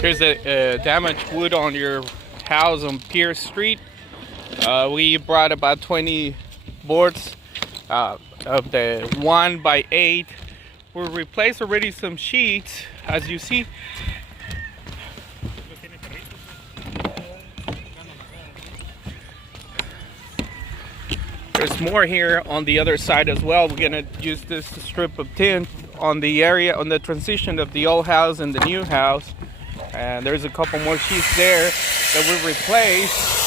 Here's the damaged wood on your house on Pear Street. We brought about 20 boards of the 1x8. We replaced already some sheets, as you see. There's more here on the other side as well. We're gonna use this strip of tin on the area, on the transition of the old house and the new house. And there's a couple more sheets there that we replaced.